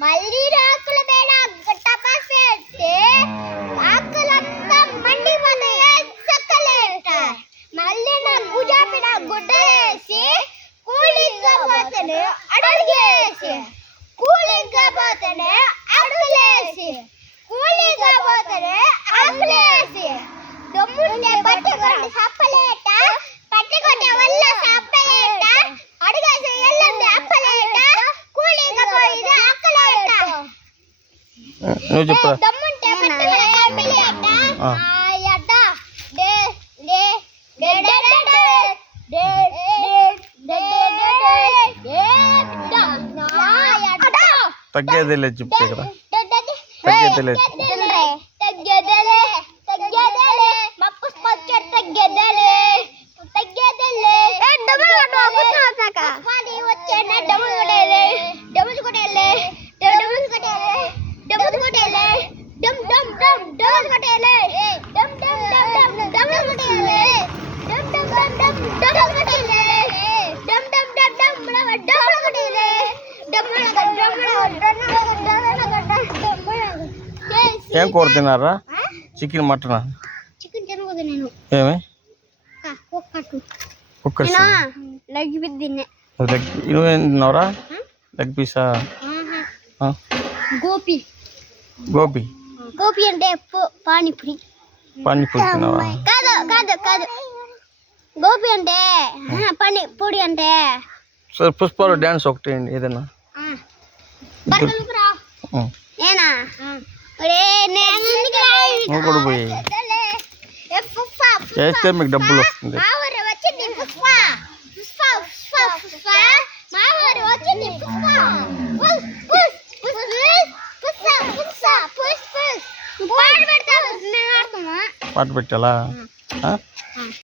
మళ్ళీ రాకుల మీద టపాసేస్తే ఆకులంతా మండిపోతాయి చక్కలేట. మళ్ళీ నా గుజాపిన గుడ్డలేసి కూలింగ్గా పోతేనే అడుగేసి కూలింగ్గా పోతేనే అడుగులేసి కూలింగ్గా పోతేనే ఆకులేసి దమ్ముంటే పట్టుకొని సప్పలేట పట్టుకుంటే వల్ల సప్పలేట అడుగేసి ఎల్లండి అప్పలేట కూలింగ్గా పోయిన ఆకలేట. నువ్వు చెప్పు. దమ్ముంటే పట్టుకొని సప్పలేట ఆయట డే డే డే డే డే డే తగ్గేదిలే చెప్తే కదా ఏం కూర తిన్నారా? చికెన్ మటనా? చికెన్ తినకూడదు నేను. ఏమి నువ్వేం తిన్నావురా? లెగ్ పీసా? గోపి గోపి గోపి అంటే పానీపూరి. పానీపూరి తిన్నావా? కాదు కాదు కాదు గోపి అంటే పానీపూరి అంటే. సరే పుష్పాలు డ్యాన్స్ ఒకటి ఏదైనా నేనా నువ్వు కూడా పోయి చేస్తే మీకు డబ్బులు వస్తుంది. పాట పెట్టాలా?